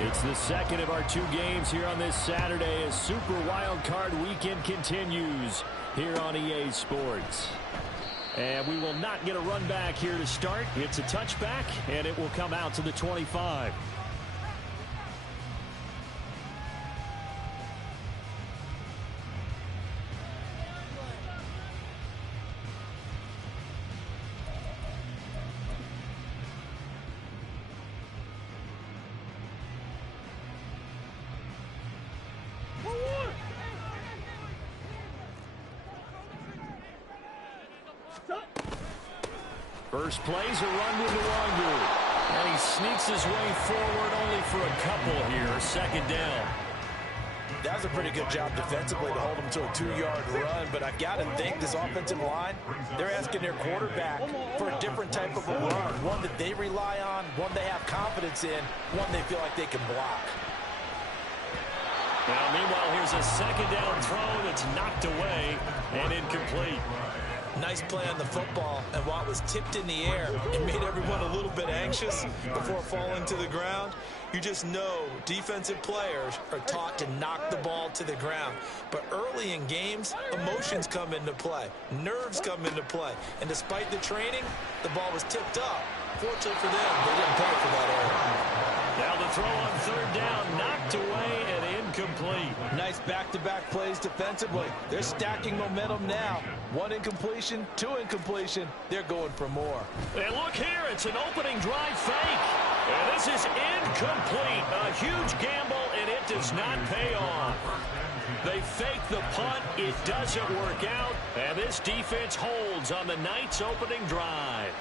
It's the second of our two games here on this Saturday as Super Wildcard Weekend continues here on EA Sports. And we will not get a run back here to start. It's a touchback, and it will come out to the 25. First plays a run with Nwangu. And he sneaks his way forward only for a couple here. Second down. That was a pretty good job defensively to hold him to a 2-yard run, but I've got to think this offensive line, they're asking their quarterback for a different type of a run, one that they rely on, one they have confidence in, one they feel like they can block. Now, meanwhile, here's a second down throw that's knocked away and incomplete. Nice play on the football, and while it was tipped in the air, it made everyone a little bit anxious before falling to the ground. You just know defensive players are taught to knock the ball to the ground. But early in games, emotions come into play. Nerves come into play. And despite the training, the ball was tipped up. Fortunately for them, they didn't pay for that error. Now the throw on third down, knocked away and incomplete. Nice back-to-back plays defensively. They're stacking momentum now. 1 incompletion, 2 incompletion. They're going for more. And look here, it's an opening drive fake. And this is incomplete. A huge gamble, and it does not pay off. They fake the punt. It doesn't work out. And this defense holds on the night's opening drive.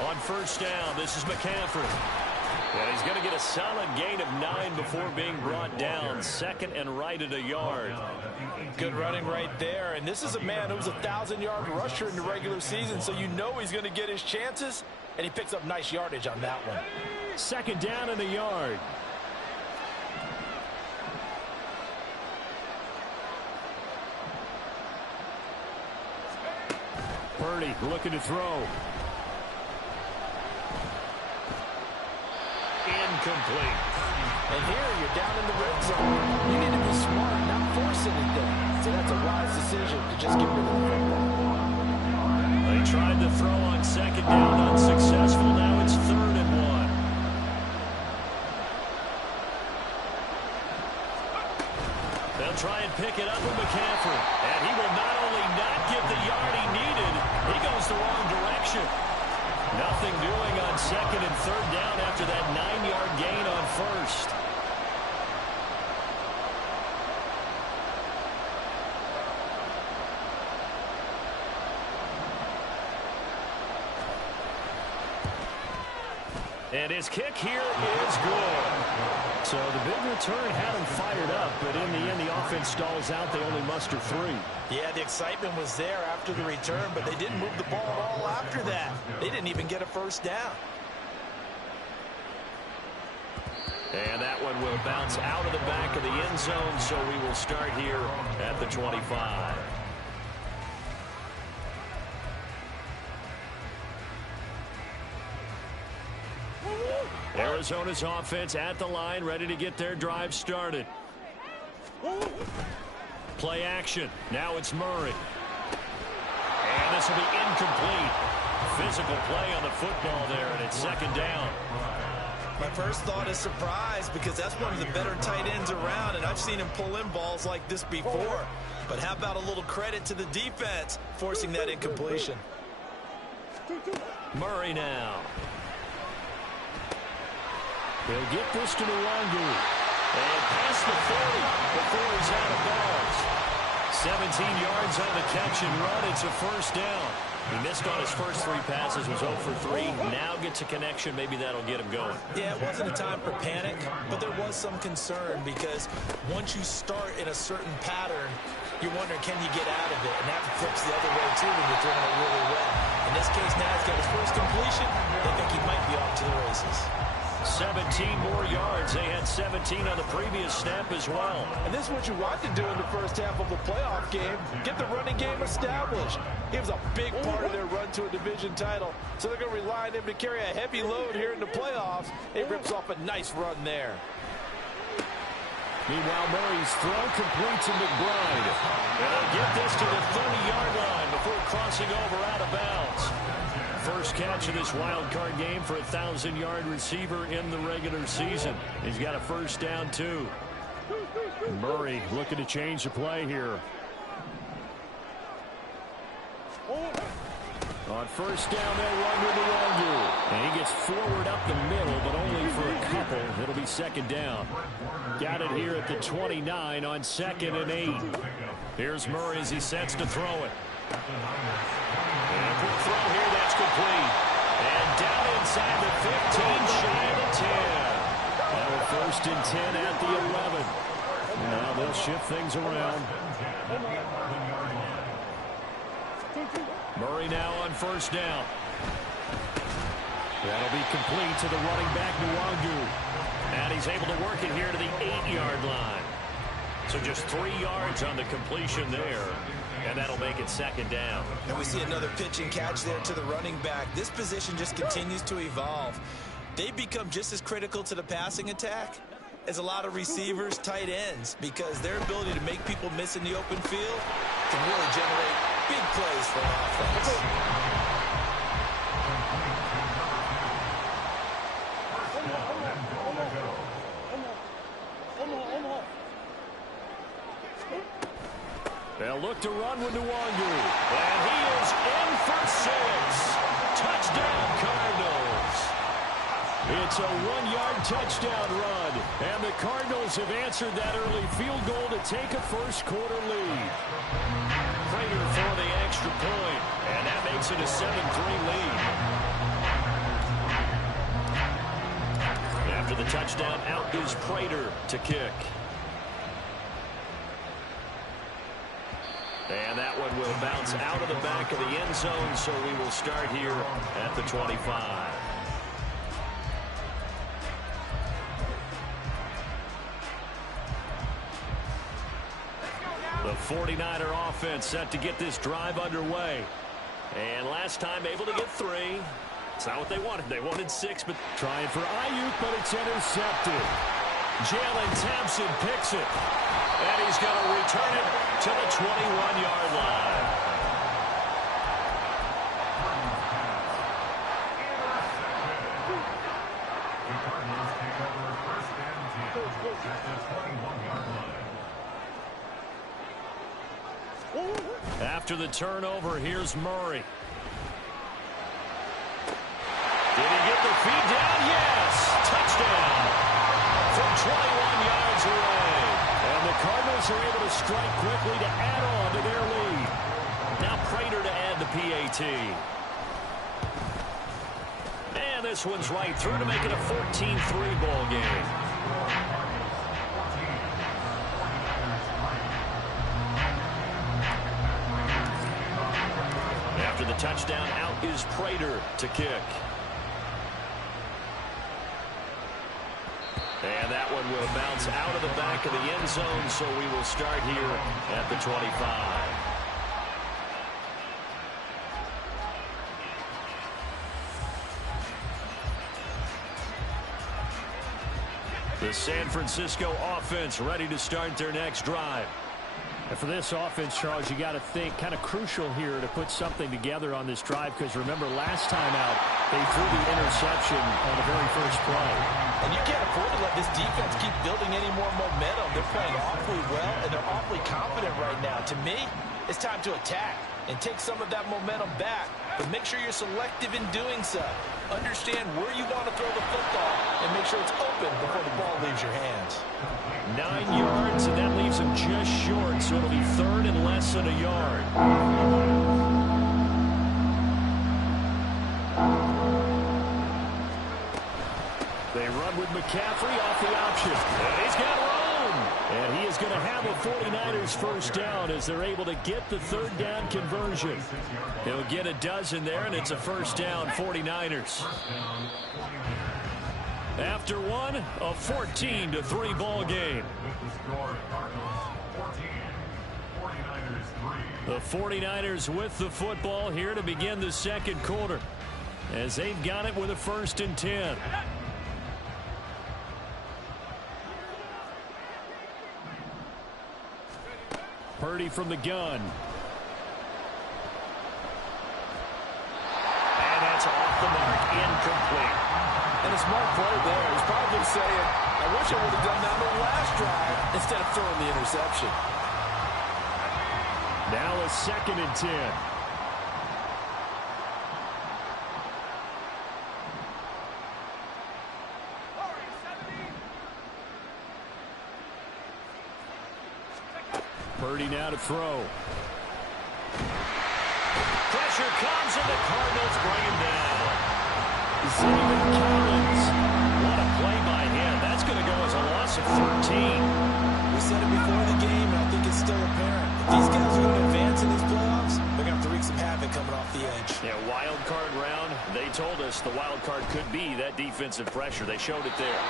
On first down, this is McCaffrey. And he's going to get a solid gain of 9 before being brought down. Second and right at a yard. Good running right there. And this is a man who was a 1,000-yard rusher in the regular season, so you know he's going to get his chances, and he picks up nice yardage on that one. Second down and a yard. Purdy looking to throw. Incomplete. And here you're down in the red zone. You need to be smart, not force anything. So that's a wise decision to just get rid of the football. They tried to throw on second down, unsuccessful. Now it's 3rd and 1. They'll try and pick it up with McCaffrey. And he will not only not get the yard he needed, he goes the wrong direction. Nothing doing on second and third down after that 9-yard gain on first. And his kick here is good. So the big return had him fired up, but in the end, the offense stalls out. They only muster 3. Yeah, the excitement was there after the return, but they didn't move the ball at all after that. They didn't even get a first down. And that one will bounce out of the back of the end zone, so we will start here at the 25. Arizona's offense at the line, ready to get their drive started. Play action. Now it's Murray. And this will be incomplete. Physical play on the football there, and it's second down. My first thought is surprise, because that's one of the better tight ends around, and I've seen him pull in balls like this before. But how about a little credit to the defense forcing that incompletion? Murray now. He'll get this to Nwangu. And past the 40 before he's out of bounds. 17 yards on the catch and run. It's a first down. He missed on his first 3 passes, was 0 for 3. Now gets a connection. Maybe that'll get him going. Yeah, it wasn't a time for panic, but there was some concern because once you start in a certain pattern, you're wondering, can you get out of it? And that flips the other way, too, when you're throwing it really well. In this case, now he's got his first completion. They think he might be off to the races. 17 more yards. They had 17 on the previous snap as well. And this is what you want to do in the first half of a playoff game. Get the running game established. He was a big part of their run to a division title. So they're going to rely on him to carry a heavy load here in the playoffs. He rips off a nice run there. Meanwhile, Murray's throw complete to McBride. And they'll get this to the 30-yard line before crossing over out of bounds. First catch of this wild card game for a 1,000-yard receiver in the regular season. He's got a first down, too. Murray looking to change the play here. On first down, they'll run with the Wildcard. And he gets forward up the middle, but only for a couple. It'll be second down. Got it here at the 29 on 2nd and 8. Here's Murray as he sets to throw it. And a quick throw here, that's complete. And down inside the 15, shy of the 10. Now a first and 10 at the 11. Now they'll shift things around. Murray now on first down. That'll be complete to the running back, Nwangu. And he's able to work it here to the 8-yard line. So just 3 yards on the completion there. And that'll make it second down. And we see another pitch and catch there to the running back. This position just continues to evolve. They become just as critical to the passing attack as a lot of receivers, tight ends, because their ability to make people miss in the open field can really generate big plays for an offense. They'll look to run with Nwangu. And he is in for 6. Touchdown, Cardinals. It's a 1-yard touchdown run. And the Cardinals have answered that early field goal to take a first-quarter lead. Prater for the extra point. And that makes it a 7-3 lead. After the touchdown, out is Prater to kick. And that one will bounce out of the back of the end zone, so we will start here at the 25. The 49er offense set to get this drive underway. And last time able to get 3. It's not what they wanted. They wanted 6, but trying for Ayuk, but it's intercepted. Jalen Thompson picks it. And he's going to return it to the 21-yard line. After the turnover, here's Murray. Did he get the feed down? Yes! Touchdown from 21 yards away. And the Cardinals are able to strike quickly to add on to their lead. Now Prater to add the PAT. And this one's right through to make it a 14-3 ball game. After the touchdown, out is Prater to kick. And that one will bounce out of the back of the end zone, so we will start here at the 25. The San Francisco offense ready to start their next drive. And for this offense, Charles, you got to think kind of crucial here to put something together on this drive, because remember last time out they threw the interception on the very first play. And you can't afford to let this defense keep building any more momentum. They're playing awfully well, and they're awfully confident right now. To me, it's time to attack and take some of that momentum back. But make sure you're selective in doing so. Understand where you want to throw the football and make sure it's open before the ball leaves your hands. 9 yards, and that leaves him just short, so it'll be 3rd and less than a yard. They run with McCaffrey off the option. And he's got room. And he is going to have a 49ers first down as they're able to get the 3rd down conversion. He'll get a dozen there, and it's a first down, 49ers. After one, a 14-3 ball game. The 49ers with the football here to begin the second quarter, as they've got it with a 1st and 10. Purdy from the gun. And that's off the mark, incomplete. And a smart play there. He's probably saying, I wish I would have done that on the last drive instead of throwing the interception. Now a 2nd and 10. Purdy now to throw. Pressure comes and the Cardinals bring him down. Zayvon Collins. What a play by him. That's going to go as a loss of 13. We said it before the game, and I think it's still apparent. If these guys are going to advance in these playoffs, they're going to have to wreak some havoc coming off the edge. Yeah, wild card round. They told us the wild card could be that defensive pressure. They showed it there.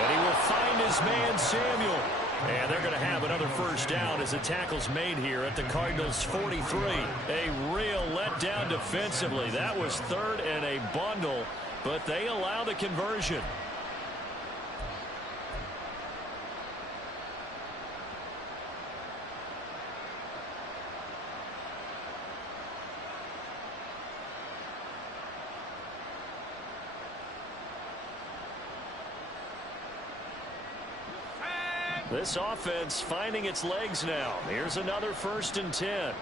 And he will find his man, Samuel. And they're going to have another 1st down as the tackle's made here at the Cardinals' 43. A real letdown defensively. That was 3rd and a bundle, but they allow the conversion. This offense finding its legs now. Here's another 1st and 10.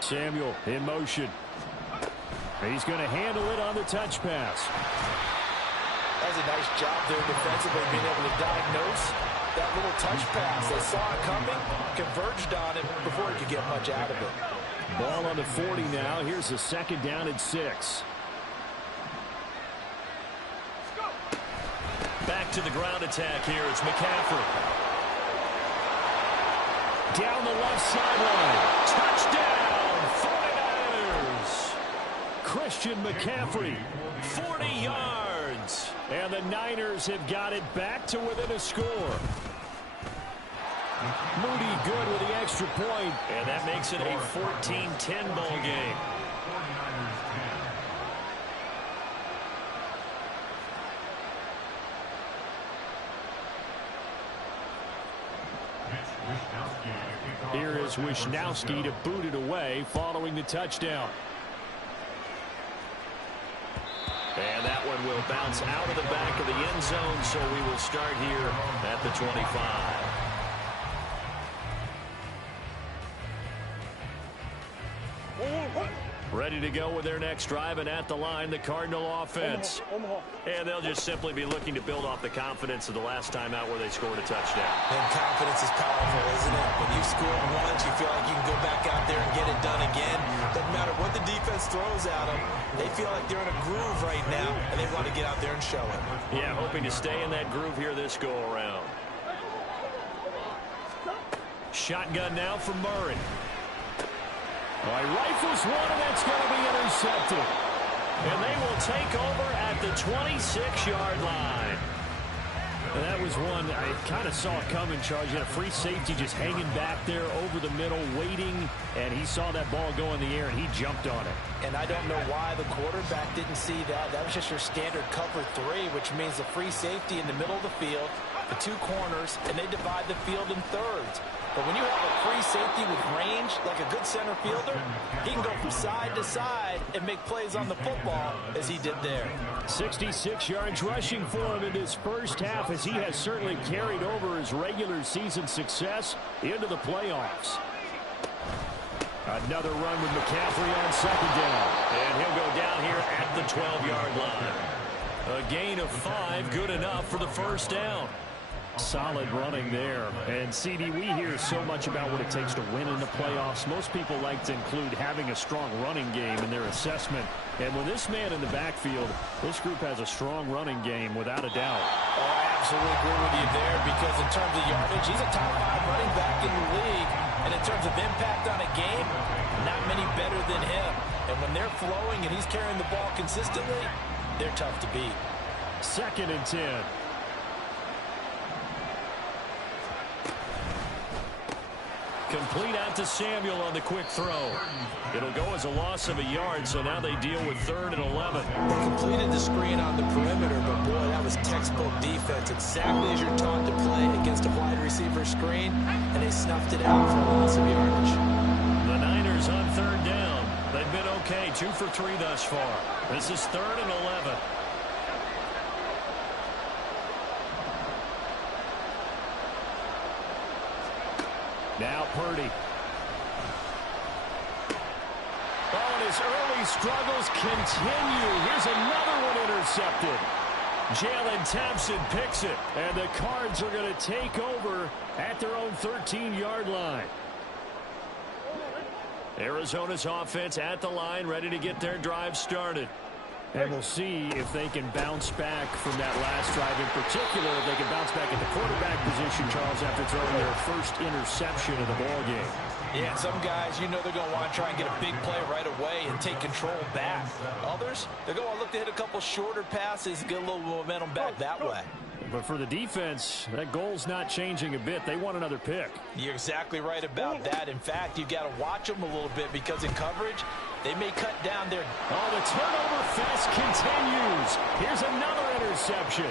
Samuel in motion. He's going to handle it on the touch pass. That's a nice job there defensively, being able to diagnose that little touch pass. They saw it coming, converged on it before he could get much out of it. Ball on the 40 now. Here's a 2nd down and 6. Back to the ground attack here. It's McCaffrey. Down the left sideline. Touchdown, 49ers. Christian McCaffrey, 40 yards. And the Niners have got it back to within a score. Moody good with the extra point. And that makes it a 14-10 ball game. Here is Wisnowski to boot it away following the touchdown. And that one will bounce out of the back of the end zone, so we will start here at the 25. Ready to go with their next drive, and at the line, the Cardinal offense. And they'll just simply be looking to build off the confidence of the last time out where they scored a touchdown. And confidence is powerful, isn't it? When you score once, you feel like you can go back out there and get it done again. Doesn't matter what the defense throws at them. They feel like they're in a groove right now, and they want to get out there and show it. Yeah, hoping to stay in that groove here this go-around. Shotgun now from Murray. Rifles one, and that's going to be intercepted. And they will take over at the 26-yard line. And that was one I kind of saw coming, Charles. You had a free safety just hanging back there over the middle, waiting, and he saw that ball go in the air, and he jumped on it. And I don't know why the quarterback didn't see that. That was just your standard cover 3, which means the free safety in the middle of the field, the 2 corners, and they divide the field in thirds. But when you have a free safety with range, like a good center fielder, he can go from side to side and make plays on the football as he did there. 66 yards rushing for him in this first half, as he has certainly carried over his regular season success into the playoffs. Another run with McCaffrey on 2nd down. And he'll go down here at the 12-yard line. A gain of 5, good enough for the 1st down. Solid running there. And, CD, we hear so much about what it takes to win in the playoffs. Most people like to include having a strong running game in their assessment. And with this man in the backfield, this group has a strong running game without a doubt. Oh, I absolutely agree with you there, because in terms of yardage, he's a top 5 running back in the league. And in terms of impact on a game, not many better than him. And when they're flowing and he's carrying the ball consistently, they're tough to beat. 2nd and 10. Complete out to Samuel on the quick throw. It'll go as a loss of a yard, so now they deal with 3rd and 11. They completed the screen on the perimeter, but boy, that was textbook defense. Exactly as you're taught to play against a wide receiver screen, and they snuffed it out for a loss of yardage. The Niners on 3rd down. They've been okay, 2 for 3 thus far. This is 3rd and 11. Now Purdy. Oh, and his early struggles continue. Here's another one intercepted. Jalen Thompson picks it, and the Cards are going to take over at their own 13-yard line. Arizona's offense at the line, ready to get their drive started. And we'll see if they can bounce back from that last drive in particular, if they can bounce back at the quarterback position, Charles, after throwing their first interception of the ballgame. Yeah, some guys, you know they're going to want to try and get a big play right away and take control back. Others, they're going to look to hit a couple shorter passes, get a little momentum back that way. But for the defense, that goal's not changing a bit. They want another pick. You're exactly right about that. In fact, you've got to watch them a little bit because in coverage, they may cut down their... Oh, the turnover fest continues. Here's another interception.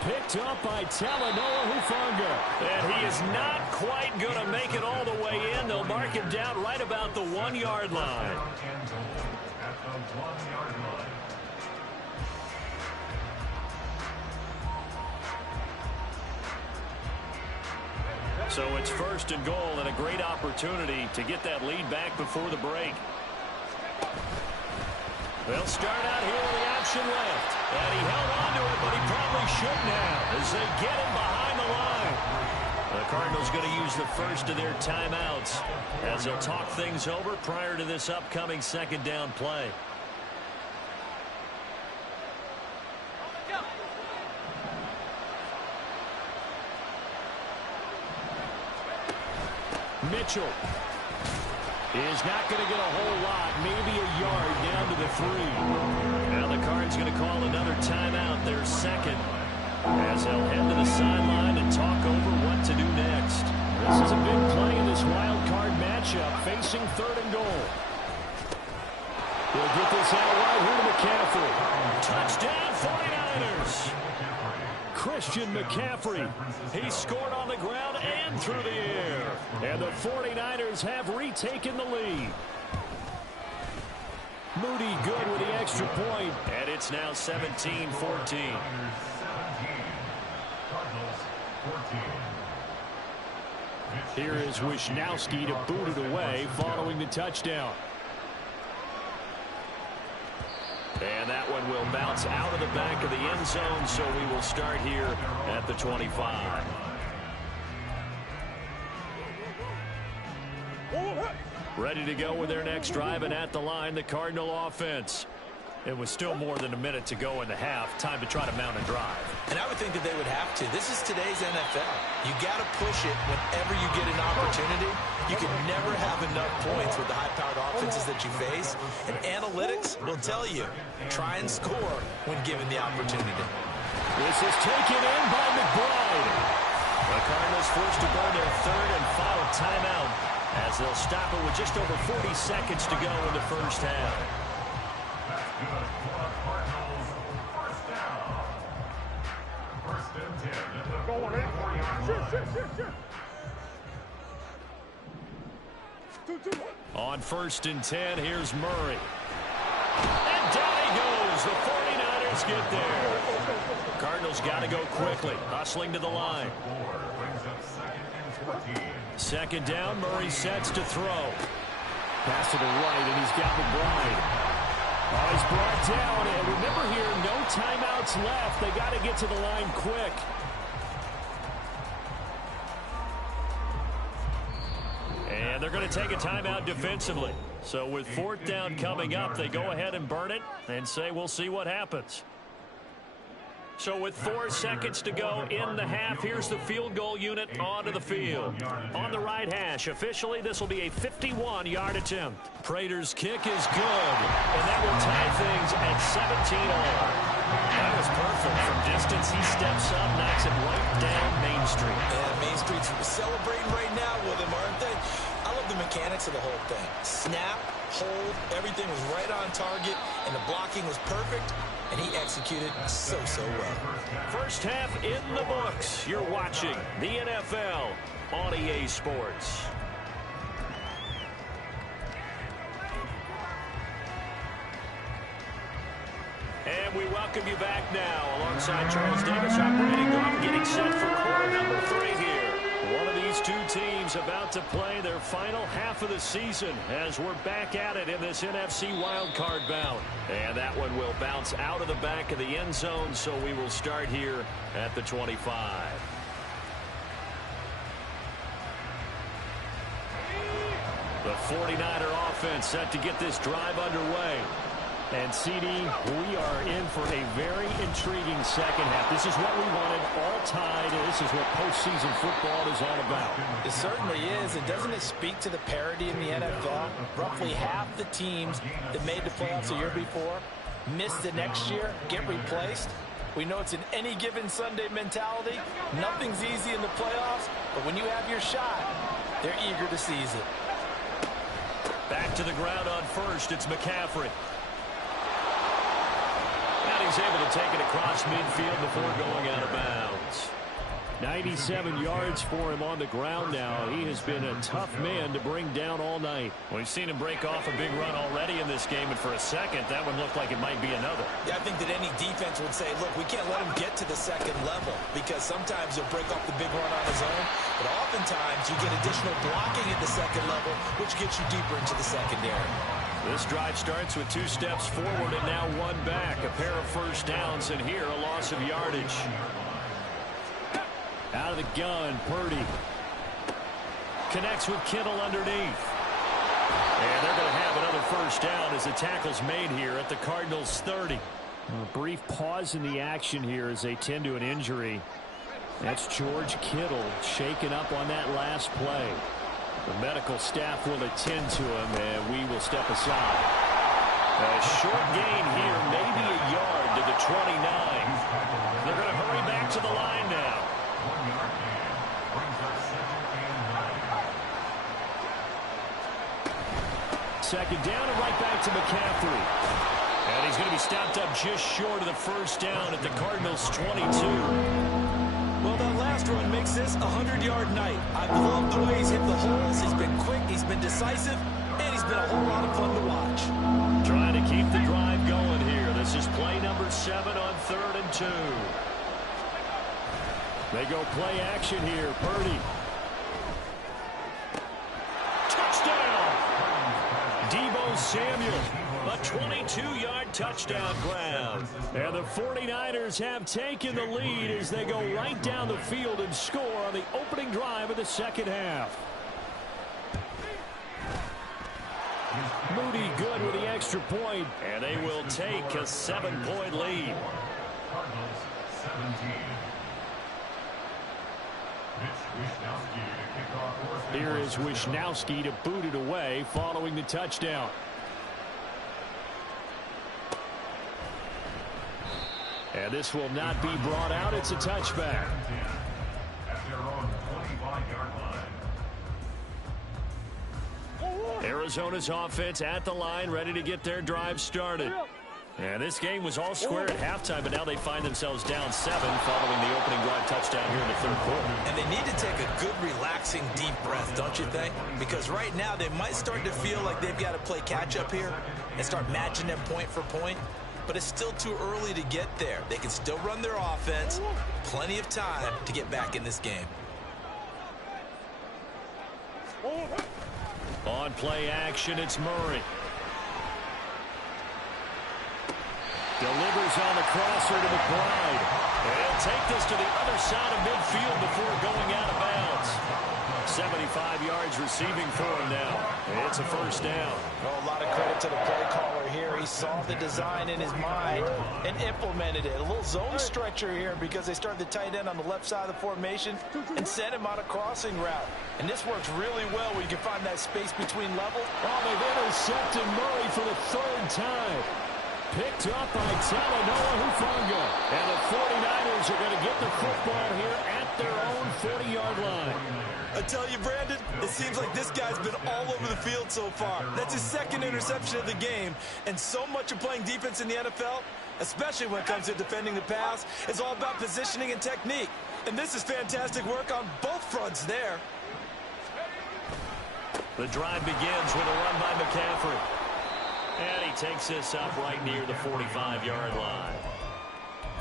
Picked up by Talanoa Hufanga. And he is not quite going to make it all the way in. They'll mark him down right about the 1-yard line. So it's 1st and goal and a great opportunity to get that lead back before the break. They'll start out here with the option left. And he held on to it, but he probably shouldn't have as they get him behind the line. The Cardinals going to use the first of their timeouts as they'll talk things over prior to this upcoming 2nd down play. Mitchell is not going to get a whole lot, maybe a yard down to the 3. Now the Cards going to call another timeout, their 2nd, as they'll head to the sideline and talk over what to do next. This is a big play in this wild card matchup, facing 3rd and goal. We'll get this out right here to McCaffrey. Touchdown 49ers. Christian McCaffrey. He scored on the ground and through the air. And the 49ers have retaken the lead. Moody good with the extra point. And it's now 17-14. Here is Wisnowski to boot it away following the touchdown. And that one will bounce out of the back of the end zone, so we will start here at the 25. Ready to go with their next drive, and at the line, the Cardinal offense. It was still more than a minute to go in the half. Time to try to mount a drive. And I would think that they would have to. This is today's NFL. You got to push it whenever you get an opportunity. You can never have enough points with the high-powered offenses that you face. And analytics will tell you, try and score when given the opportunity. This is taken in by McBride. The Cardinals forced to burn their 3rd and final timeout as they'll stop it with just over 40 seconds to go in the first half. On 1st and 10, here's Murray. And down he goes. The 49ers get there. Cardinals got to go quickly, hustling to the line. 2nd down, Murray sets to throw. Pass to the right, and he's got McBride. Oh, he's brought down, and remember here, no timeouts left. They got to get to the line quick. And they're going to take a timeout defensively. So with 4th down coming up, they go ahead and burn it and say we'll see what happens. So with 4 seconds to go in the half, here's the field goal unit onto the field. On the right hash, officially this will be a 51-yard attempt. Prater's kick is good, and that will tie things at 17-all. That was perfect. From distance, he steps up, knocks it right down Main Street. And Main Street's celebrating right now with him, aren't they? mechanics of the whole thing. Snap, hold, everything was right on target, and the blocking was perfect, and he executed so well. First half in the books. You're watching the NFL on EA Sports. And we welcome you back now alongside Charles Davis operating room, getting set for quarter number 3 here. One of these two teams about to play their final half of the season as we're back at it in this NFC Wildcard bout. And that one will bounce out of the back of the end zone, so we will start here at the 25. The 49er offense set to get this drive underway. And, CD, we are in for a very intriguing second half. This is what we wanted, all tied, and this is what postseason football is all about. It certainly is, and doesn't it speak to the parity in the NFL? Roughly half the teams that made the playoffs the year before missed the next year, get replaced. We know it's an any given Sunday mentality. Nothing's easy in the playoffs, but when you have your shot, they're eager to seize it. Back to the ground on first, it's McCaffrey. And he's able to take it across midfield before going out of bounds. 97 yards for him on the ground now. He has been a tough man to bring down all night. We've seen him break off a big run already in this game, and for a second, that one looked like it might be another. Yeah, I think that any defense would say, look, we can't let him get to the second level because sometimes he'll break off the big run on his own, but oftentimes you get additional blocking at the second level, which gets you deeper into the secondary. This drive starts with 2 steps forward and now 1 back. A pair of first downs, and here a loss of yardage. Out of the gun, Purdy. Connects with Kittle underneath. And they're going to have another first down as the tackle's made here at the Cardinals' 30. A brief pause in the action here as they tend to an injury. That's George Kittle shaken up on that last play. The medical staff will attend to him, and we will step aside. A short gain here, maybe a yard to the 29. They're going to hurry back to the line now. Second down and right back to McCaffrey. And he's going to be stopped up just short of the first down at the Cardinals' 22. Well, that last run makes this a 100-yard night. I've loved the way he's hit the holes. He's been quick, he's been decisive, and he's been a whole lot of fun to watch. Trying to keep the drive going here. This is play number 7 on 3rd and 2. They go play action here. Purdy. Touchdown! Deebo Samuel. A 22-yard touchdown grab. And the 49ers have taken the lead as they go right down the field and score on the opening drive of the second half. Moody good with the extra point, and they will take a 7-point lead. Cardinals 17. Here is Wishnowsky to boot it away following the touchdown. And this will not be brought out. It's a touchback. At their own 25-yard line. Arizona's offense at the line, ready to get their drive started. And this game was all square at halftime, but now they find themselves down 7 following the opening drive touchdown here in the 3rd quarter. And they need to take a good, relaxing, deep breath, don't you think? Because right now they might start to feel like they've got to play catch-up here and start matching them point for point. But it's still too early to get there. They can still run their offense. Plenty of time to get back in this game. On play action, it's Murray. Delivers on the crosser to McBride. And he'll take this to the other side of midfield before going out of bounds. 75 yards receiving for him now. It's a first down. Well, a lot of credit to the play caller here. He saw the design in his mind and implemented it. A little zone stretcher here because they started the tight end on the left side of the formation and sent him on a crossing route. And this works really well when you can find that space between levels. Oh, they've intercepted Murray for the 3rd time. Picked up by Talanoa Hufanga. And the 49ers are going to get the football here at their own 40-yard line. I tell you, Brandon, it seems like this guy's been all over the field so far. That's his second interception of the game. And so much of playing defense in the NFL, especially when it comes to defending the pass, is all about positioning and technique. And this is fantastic work on both fronts there. The drive begins with a run by McCaffrey. And he takes this up right near the 45-yard line.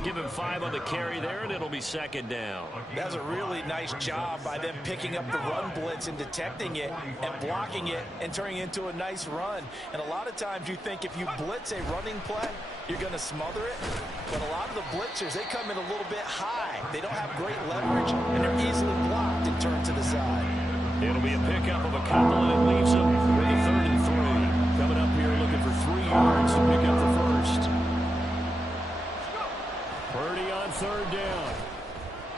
Give him 5 on the carry there, and it'll be second down. That's a really nice job by them picking up the run blitz and detecting it and blocking it and turning it into a nice run. And a lot of times you think if you blitz a running play, you're going to smother it. But a lot of the blitzers, they come in a little bit high. They don't have great leverage, and they're easily blocked and turned to the side. It'll be a pickup of a couple, and it leaves them with a 3rd and 3. Coming up here looking for 3 yards to pick up the first. Purdy on 3rd down.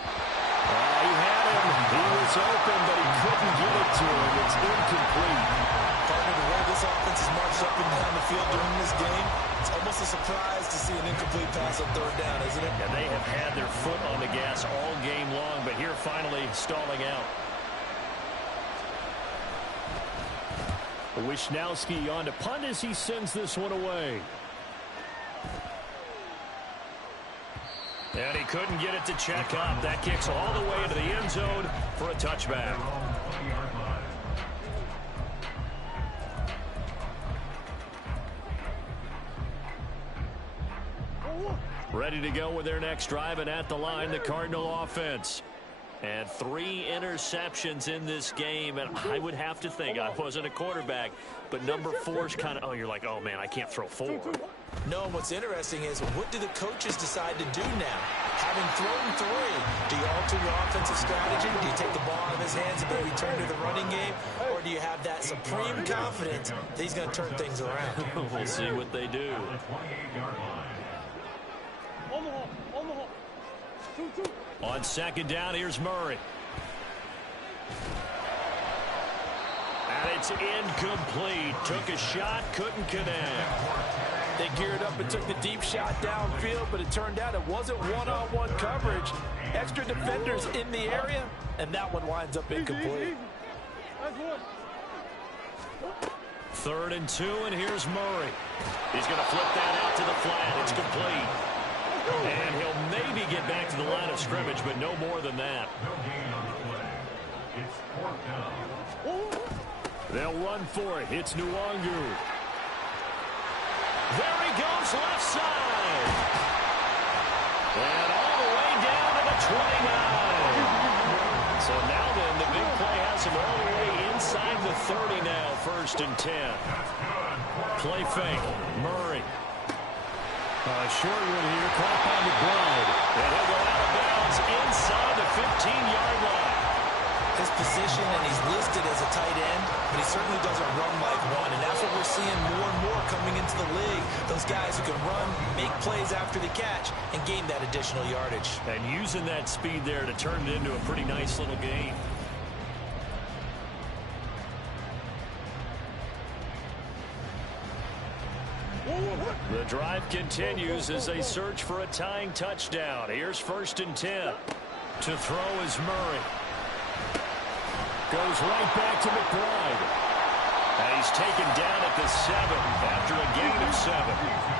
He had him. He was open, but he couldn't get it to him. It's incomplete. Partner, the way this offense has marched up and down the field during this game, it's almost a surprise to see an incomplete pass on 3rd down, isn't it? Yeah, they have had their foot on the gas all game long, but here finally stalling out. Wishnowski on to punt as he sends this one away. And he couldn't get it to check up. That kicks all the way into the end zone for a touchback. Ready to go with their next drive, and at the line, the Cardinal offense. And 3 interceptions in this game, and I would have to think, I wasn't a quarterback, but number 4's kind of, you're like, oh man, I can't throw 4. No, and what's interesting is, what do the coaches decide to do now? Having thrown 3, do you alter your offensive strategy? Do you take the ball out of his hands and maybe turn to the running game? Or do you have that supreme confidence that he's going to turn things around? We'll see what they do. On 2nd down, here's Murray. And it's incomplete. Took a shot, couldn't connect. They geared up and took the deep shot downfield, but it turned out it wasn't one-on-one coverage. Extra defenders in the area, and that one winds up incomplete. 3rd and 2, and here's Murray. He's going to flip that out to the flat. It's complete. And he'll maybe get back to the line of scrimmage, but no more than that. No gain on the play. It's 4th down. They'll run for it. It's Nwangu. There he goes, left side. And all the way down to the 29. So now then, the big play has him all the way inside the 30 now, 1st and 10. Play fake. Murray. Short one here, caught by McBride. And he'll go out of bounds inside the 15-yard line. His position, and he's listed as a tight end, but he certainly doesn't run like one, and that's what we're seeing more and more coming into the league. Those guys who can run, make plays after the catch, and gain that additional yardage. And using that speed there to turn it into a pretty nice little game. The drive continues as they search for a tying touchdown. Here's 1st and 10. To throw is Murray. Goes right back to McBride. And he's taken down at the 7 after a gain of 7.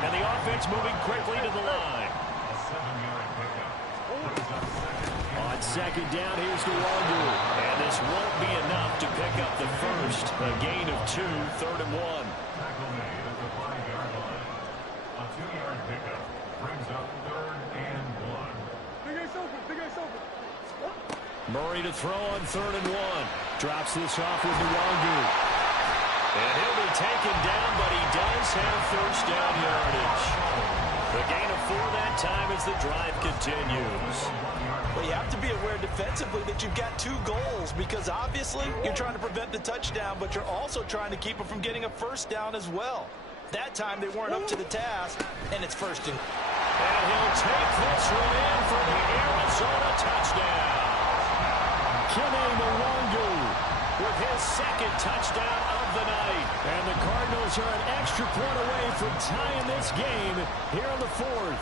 And the offense moving quickly to the line. On 2nd down, here's Nwangu. And this won't be enough to pick up the first. A gain of 2, 3rd and 1. Tackle made at the 5-yard line. A 2-yard pickup brings up 3rd and 1. Murray to throw on 3rd and 1. Drops this off with Nwangu. And he'll be taken down, but he does have 1st down yardage. The gain of 4 that time as the drive continues. Well, you have to be aware defensively that you've got 2 goals, because obviously you're trying to prevent the touchdown, but you're also trying to keep them from getting a 1st down as well. That time they weren't up to the task, and it's 1st and... And he'll take this one in for the Arizona touchdown. Kene Nwangu with his 2nd touchdown of the night. And the Cardinals are an extra point away from tying this game here in the 4th.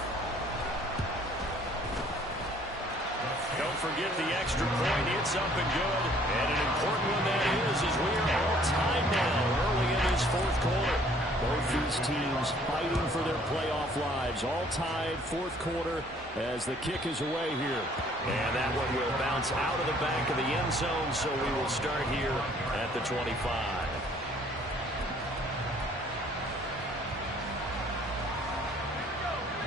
They'll forget the extra point. It's up and good. And an important one that is as we are all tied now early in this fourth quarter. Both these teams fighting for their playoff lives. All tied fourth quarter as the kick is away here. And that one will bounce out of the back of the end zone, so we will start here at the 25.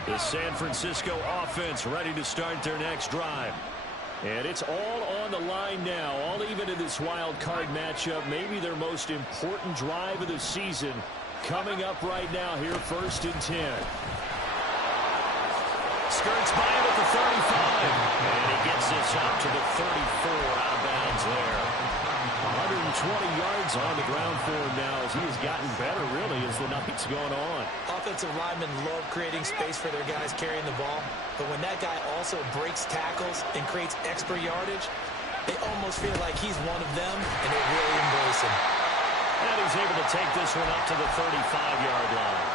The San Francisco offense ready to start their next drive. And it's all on the line now, all even in this wild card matchup. Maybe their most important drive of the season coming up right now here, 1st and 10. Skirts by him at the 35. And he gets this up to the 34 out of bounds there. 120 yards on the ground for him now as he has gotten better, really, as the night's going on. Offensive linemen love creating space for their guys carrying the ball. But when that guy also breaks tackles and creates extra yardage, they almost feel like he's one of them, and they really embrace him. And he's able to take this one up to the 35-yard line.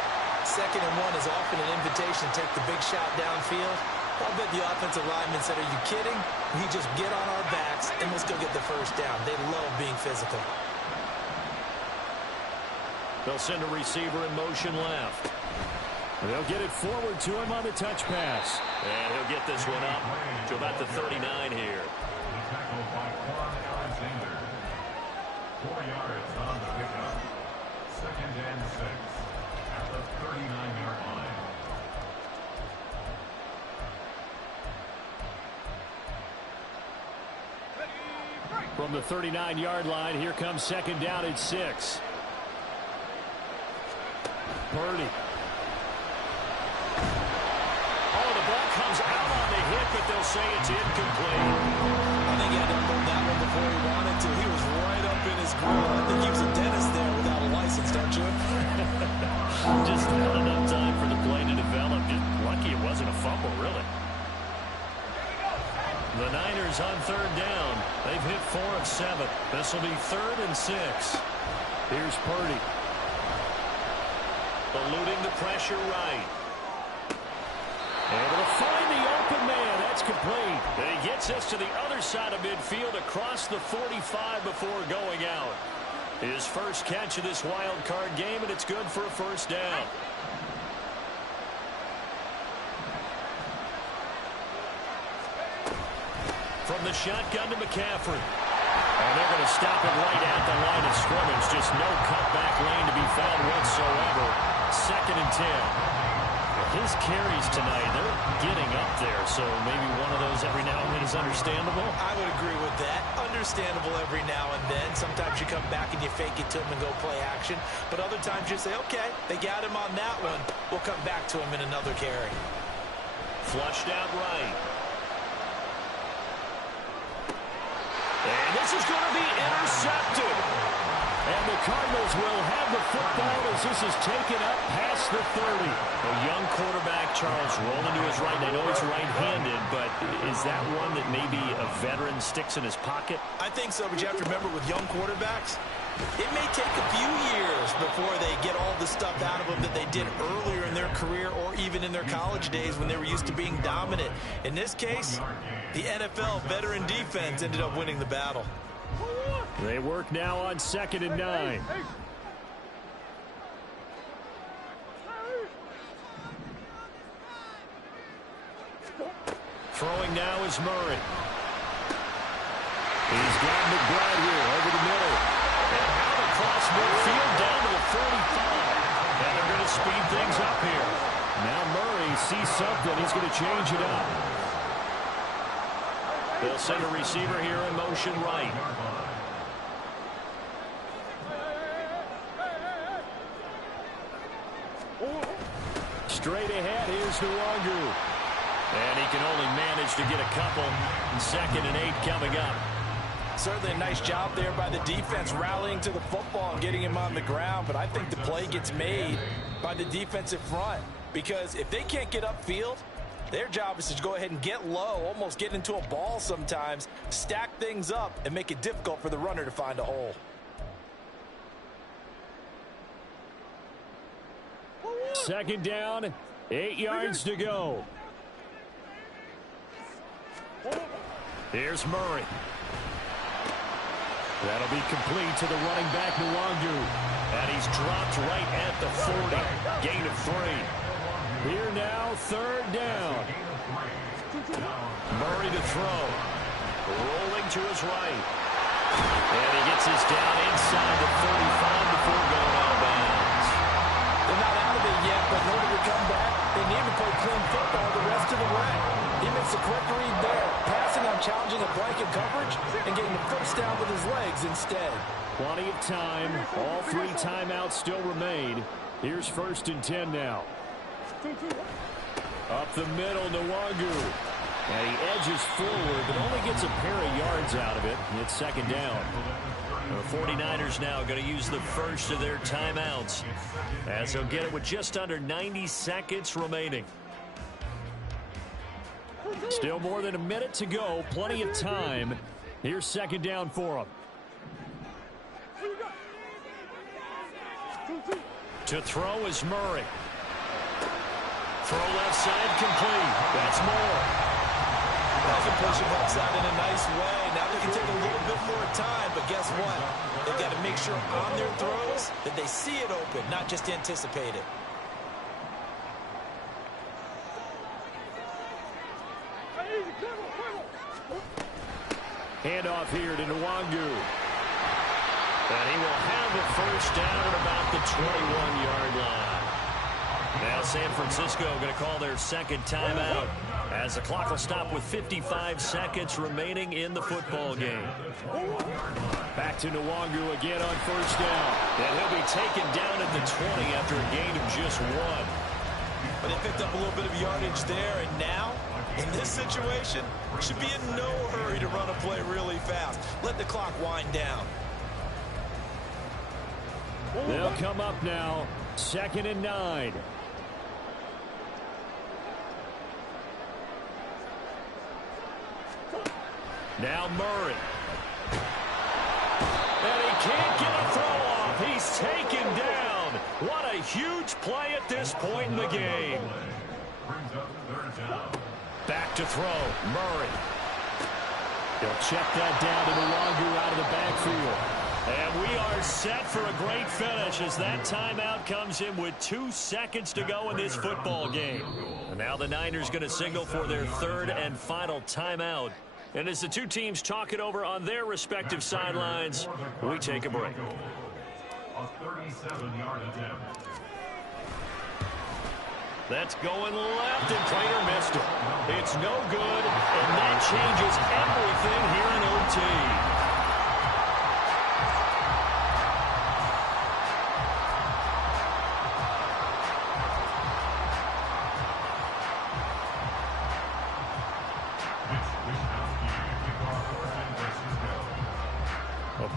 2nd and 1 is often an invitation to take the big shot downfield. I'll bet the offensive lineman said, are you kidding? We just get on our backs and we'll still get the first down. They love being physical. They'll send a receiver in motion left. They'll get it forward to him on the touch pass. And he'll get this one up to about the 39 here. Tackled by Quan Alexander. 4 yards on the pickup. 2nd and 6 at the 39-yard line. From the 39-yard line, here comes 2nd down at 6. Purdy. Oh, the ball comes out on the hit, but they'll say it's incomplete. I think he had to hold that one before he wanted to. He was right up in his grill. I think he was a dentist there without a license, don't you? Just not enough time for the play to develop. Just lucky it wasn't a fumble, really. The Niners on 3rd down. They've hit 4 of 7. This will be 3rd and 6. Here's Purdy. Eluding the pressure right. Able to find the open man. That's complete. And he gets us to the other side of midfield across the 45 before going out. His first catch of this wild card game, and it's good for a 1st down. From the shotgun to McCaffrey. And they're going to stop it right at the line of scrimmage. Just no cutback lane to be found whatsoever. 2nd and 10. His carries tonight, they're getting up there. So maybe one of those every now and then is understandable. I would agree with that. Understandable every now and then. Sometimes you come back and you fake it to him and go play action. But other times you say, okay, they got him on that one. We'll come back to him in another carry. Flushed out right. And this is going to be intercepted. And the Cardinals will have the football as this is taken up past the 30. A young quarterback, Charles, rolling to his right. I know he's right-handed, but is that one that maybe a veteran sticks in his pocket? I think so, but you have to remember with young quarterbacks, it may take a few years before they get all the stuff out of them that they did earlier in their career or even in their college days when they were used to being dominant. In this case, the NFL veteran defense ended up winning the battle. They work now on 2nd and 9. Throwing now is Murray. He's got McBride here over the middle. And out across midfield down to the 45. And they're going to speed things up here. Now Murray sees something. He's going to change it up. They'll send a receiver here in motion right. Straight ahead, here's Nwangu. And he can only manage to get a couple. 2nd and 8 coming up. Certainly a nice job there by the defense rallying to the football and getting him on the ground. But I think the play gets made by the defensive front. Because if they can't get upfield, their job is to go ahead and get low, almost get into a ball sometimes, stack things up, and make it difficult for the runner to find a hole. Second down, 8 yards to go. Here's Murray. That'll be complete to the running back, Nwangu. And he's dropped right at the 40. Gain of 3. Here now, third down. Murray to throw. Rolling to his right. And he gets his down inside the 35 before going out of bounds. They're not out of it yet, but in order to come back, they need to play clean football the rest of the way. He makes the correct read there, passing on challenging a blanket coverage and getting the first down with his legs instead. Plenty of time. All 3 timeouts still remain. Here's 1st and 10 now. Up the middle, Nwangu. And he edges forward, but only gets a pair of yards out of it. It's 2nd down. The 49ers now going to use the first of their timeouts, as they'll get it with just under 90 seconds remaining. Still more than a minute to go. Plenty of time. Here's 2nd down for him. To throw is Murray. Throw left side complete. That's Moore. They can push him outside in a nice way. Now they can take a little bit more time, but guess what? They've got to make sure on their throws that they see it open, not just anticipate it. Handoff here to Nwangu. And he will have a first down at about the 21-yard line. Now San Francisco going to call their 2nd timeout, as the clock will stop with 55 seconds remaining in the football game. Back to Nwangu again on first down. And he'll be taken down at the 20 after a gain of just 1. But they picked up a little bit of yardage there, and now, in this situation, should be in no hurry to run a play really fast. Let the clock wind down. They'll come up now, 2nd and 9. Now Murray. And he can't get a throw off. He's taken down. What a huge play at this point in the game. Back to throw. Murray. He'll check that down to Nwangu out of the backfield. And we are set for a great finish as that timeout comes in with 2 seconds to go in this football game. And now the Niners going to signal for their 3rd and final timeout. And as the 2 teams talk it over on their respective sidelines, we take a break. A 37-yard attempt. That's going left, and Prater missed it. It's no good, and that changes everything here in OT.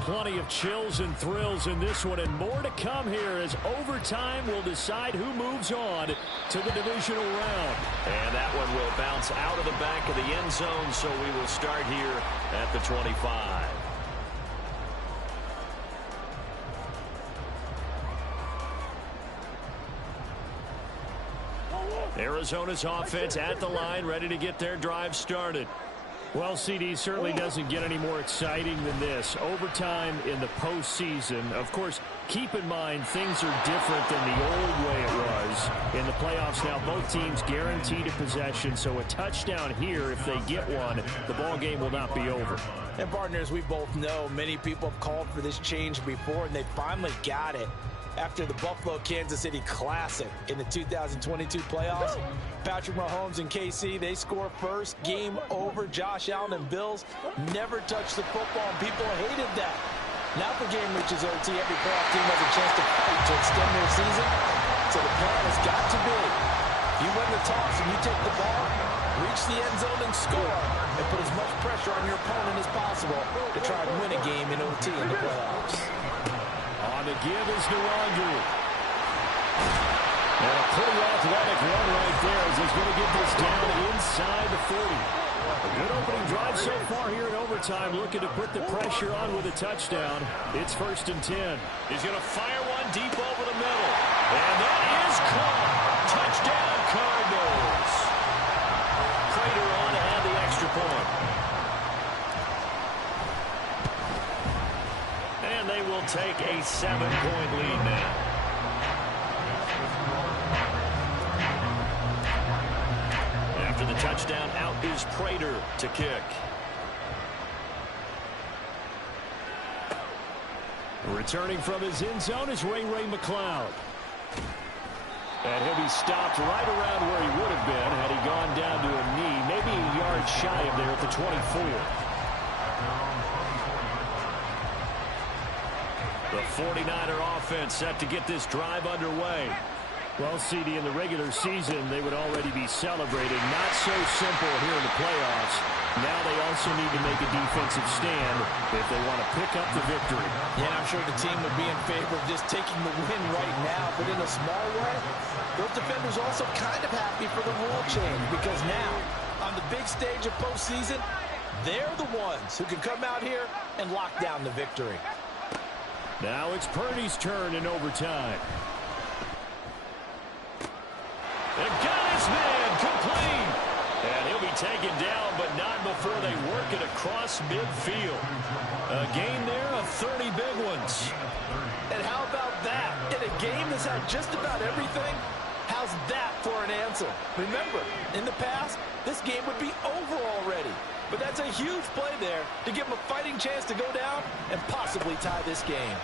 Plenty of chills and thrills in this one, and more to come here as overtime will decide who moves on to the divisional round. And that one will bounce out of the back of the end zone, so we will start here at the 25. Arizona's offense at the line, ready to get their drive started. Well, CD certainly doesn't get any more exciting than this. Overtime in the postseason. Of course, keep in mind things are different than the old way it was. In the playoffs now, both teams guaranteed a possession, so a touchdown here, if they get one, the ball game will not be over. And partners, we both know many people have called for this change before, and they finally got it. After the Buffalo-Kansas City Classic in the 2022 playoffs, Patrick Mahomes and KC, they score first. Game over. Josh Allen and Bills never touched the football, and people hated that. Now the game reaches OT. Every playoff team has a chance to fight to extend their season. So the plan has got to be, you win the toss and you take the ball, reach the end zone and score, and put as much pressure on your opponent as possible to try and win a game in OT in the playoffs. On the give is Nwangu. And a pretty athletic run right there as he's going to get this down inside the 40. A good opening drive so far here in overtime, looking to put the pressure on with a touchdown. It's 1st and 10. He's going to fire one deep over the middle. And that is caught. Touchdown, Cardinals. Prater on to add the extra point. will take a 7-point lead now. After the touchdown, out is Prater to kick. Returning from his end zone is Ray McCloud. And he'll be stopped right around where he would have been had he gone down to a knee, maybe a yard shy of there at the 24. The 49er offense set to get this drive underway. Well, CD, in the regular season, they would already be celebrating. Not so simple here in the playoffs. Now they also need to make a defensive stand if they want to pick up the victory. Yeah, and I'm sure the team would be in favor of just taking the win right now. But in a small way, those defenders also kind of happy for the rule change, because now, on the big stage of postseason, they're the ones who can come out here and lock down the victory. Now it's Purdy's turn in overtime. They got his man complete. And he'll be taken down, but not before they work it across midfield. A gain there of 30 big ones. And how about that? In a game that's had just about everything, how's that for an answer? Remember, in the past, this game would be over already. But that's a huge play there to give him a fighting chance to go down and possibly tie this game.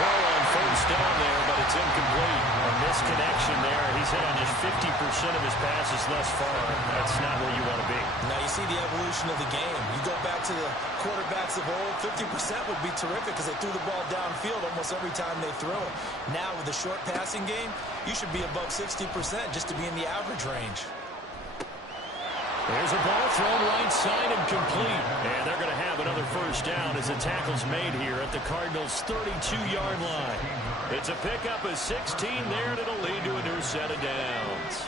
Throw on first down there, but it's incomplete. A misconnection there. He's hit on just 50% of his passes thus far. That's not where you want to be. Now you see the evolution of the game. You go back to the quarterbacks of old, 50% would be terrific because they threw the ball downfield almost every time they throw it. Now with the short passing game, you should be above 60% just to be in the average range. There's a ball thrown right side and complete. And they're going to have another first down as the tackle's made here at the Cardinals' 32-yard line. It's a pickup of 16 there, and it'll lead to a new set of downs.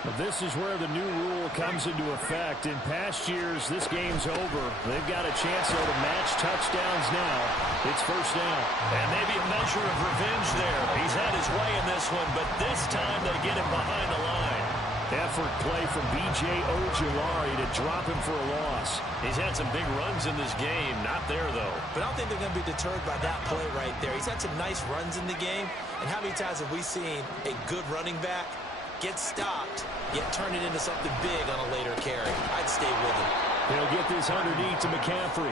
Well, this is where the new rule comes into effect. In past years, this game's over. They've got a chance, though, to match touchdowns now. It's first down. And maybe a measure of revenge there. He's had his way in this one, but this time they get him behind the line. Effort play from B.J. Ojulari to drop him for a loss. He's had some big runs in this game. Not there, though. But I don't think they're going to be deterred by that play right there. He's had some nice runs in the game. And how many times have we seen a good running back get stopped, yet turn it into something big on a later carry? I'd stay with him. He'll get this underneath to McCaffrey.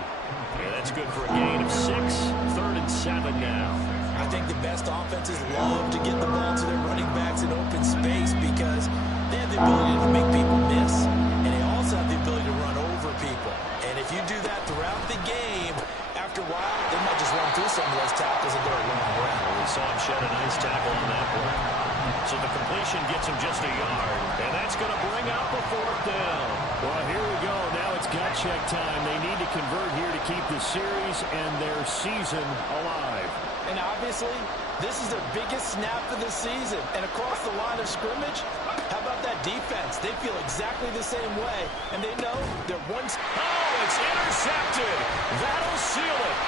Yeah, that's good for a gain of 6. 3rd and 7 now. I think the best offenses love to get the ball to their running backs in open space because they have the ability to make people miss, and they also have the ability to run over people. And if you do that throughout the game, after a while, they might just run through some of those tackles and go a long way. We saw him shed a nice tackle on that play. So the completion gets him just a yard, and that's going to bring out the 4th down. Well, here we go. Now it's gut check time. They need to convert here to keep the series and their season alive. And obviously, this is their biggest snap of the season. And across the line of scrimmage, how about that defense? They feel exactly the same way, and they know they're one... Oh, it's intercepted. That'll seal it.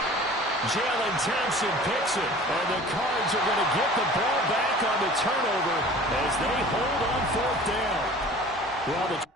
Jalen Thompson picks it, and the Cards are going to get the ball back on the turnover as they hold on 4th down. Well, the